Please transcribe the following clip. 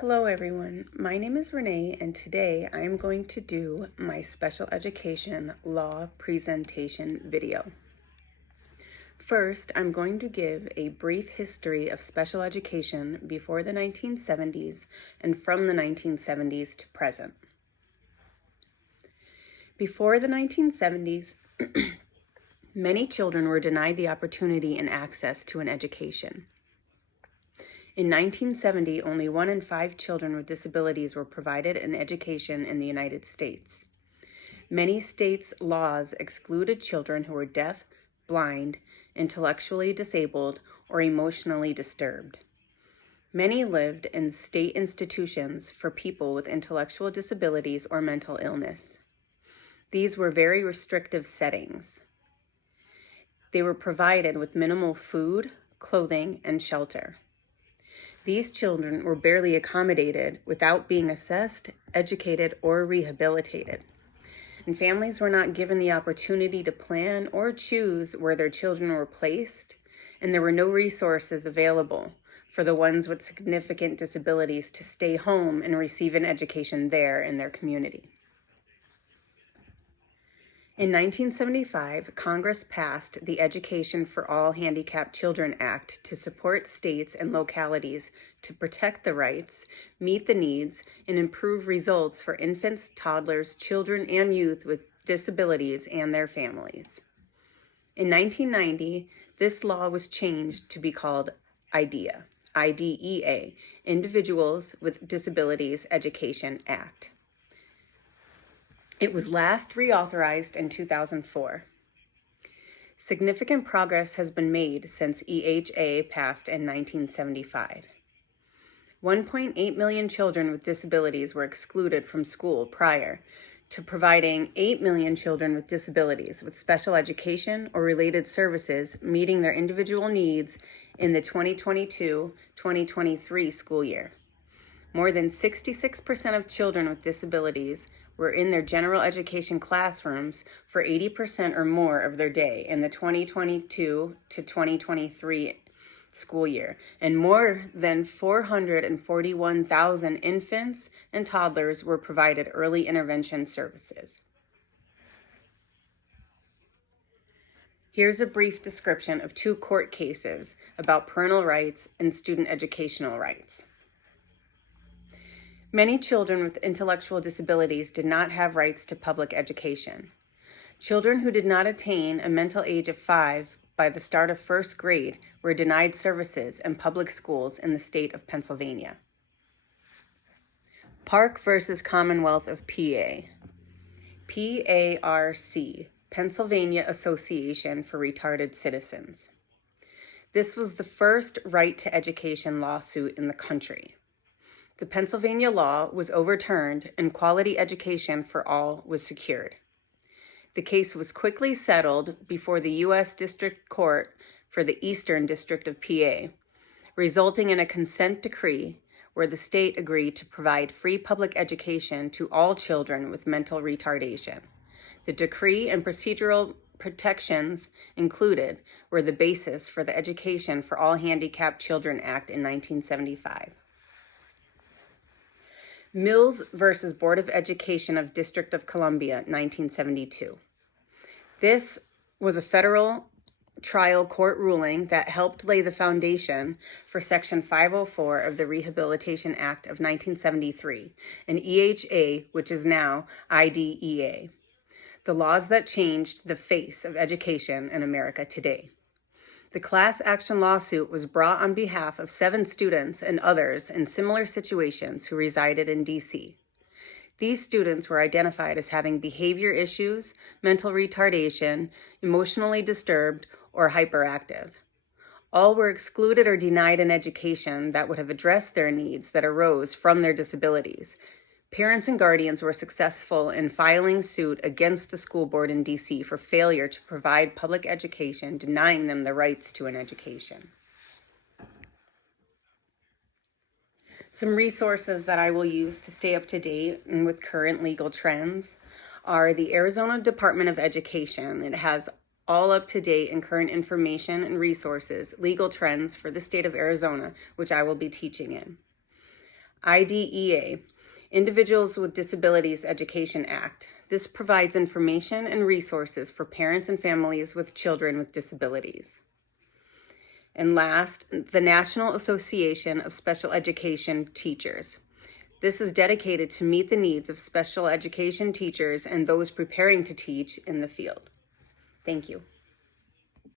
Hello everyone, my name is Renee and today I am going to do my special education law presentation video. First, I'm going to give a brief history of special education before the 1970s and from the 1970s to present. Before the 1970s, many children were denied the opportunity and access to an education. In 1970, only 1 in 5 children with disabilities were provided an education in the United States. Many states' laws excluded children who were deaf, blind, intellectually disabled, or emotionally disturbed. Many lived in state institutions for people with intellectual disabilities or mental illness. These were very restrictive settings. They were provided with minimal food, clothing, and shelter. These children were barely accommodated without being assessed, educated, or rehabilitated. And families were not given the opportunity to plan or choose where their children were placed, and there were no resources available for the ones with significant disabilities to stay home and receive an education there in their community. In 1975, Congress passed the Education for All Handicapped Children Act to support states and localities to protect the rights, meet the needs, and improve results for infants, toddlers, children, and youth with disabilities and their families. In 1990, this law was changed to be called IDEA, IDEA, Individuals with Disabilities Education Act. It was last reauthorized in 2004. Significant progress has been made since EHA passed in 1975. 1.8 million children with disabilities were excluded from school prior to providing 8 million children with disabilities with special education or related services meeting their individual needs in the 2022-2023 school year. More than 66% of children with disabilities were in their general education classrooms for 80% or more of their day in the 2022 to 2023 school year, and more than 441,000 infants and toddlers were provided early intervention services. Here's a brief description of 2 court cases about parental rights and student educational rights. Many children with intellectual disabilities did not have rights to public education. Children who did not attain a mental age of 5 by the start of 1st grade were denied services in public schools in the state of Pennsylvania. Park versus Commonwealth of PA. PARC, Pennsylvania Association for Retarded Citizens. This was the first right to education lawsuit in the country. The Pennsylvania law was overturned and quality education for all was secured. The case was quickly settled before the U.S. District Court for the Eastern District of PA, resulting in a consent decree where the state agreed to provide free public education to all children with mental retardation. The decree and procedural protections included were the basis for the Education for All Handicapped Children Act in 1975. Mills versus Board of Education of District of Columbia, 1972. This was a federal trial court ruling that helped lay the foundation for Section 504 of the Rehabilitation Act of 1973, and EHA, which is now IDEA, the laws that changed the face of education in America today. The class action lawsuit was brought on behalf of 7 students and others in similar situations who resided in D.C. These students were identified as having behavior issues, mental retardation, emotionally disturbed, or hyperactive. All were excluded or denied an education that would have addressed their needs that arose from their disabilities. Parents and guardians were successful in filing suit against the school board in D.C. for failure to provide public education, denying them the rights to an education. Some resources that I will use to stay up to date and with current legal trends are the Arizona Department of Education. It has all up-to-date and current information and resources, legal trends for the state of Arizona, which I will be teaching in. IDEA, Individuals with Disabilities Education Act. This provides information and resources for parents and families with children with disabilities. And last, the National Association of Special Education Teachers. This is dedicated to meet the needs of special education teachers and those preparing to teach in the field. Thank you.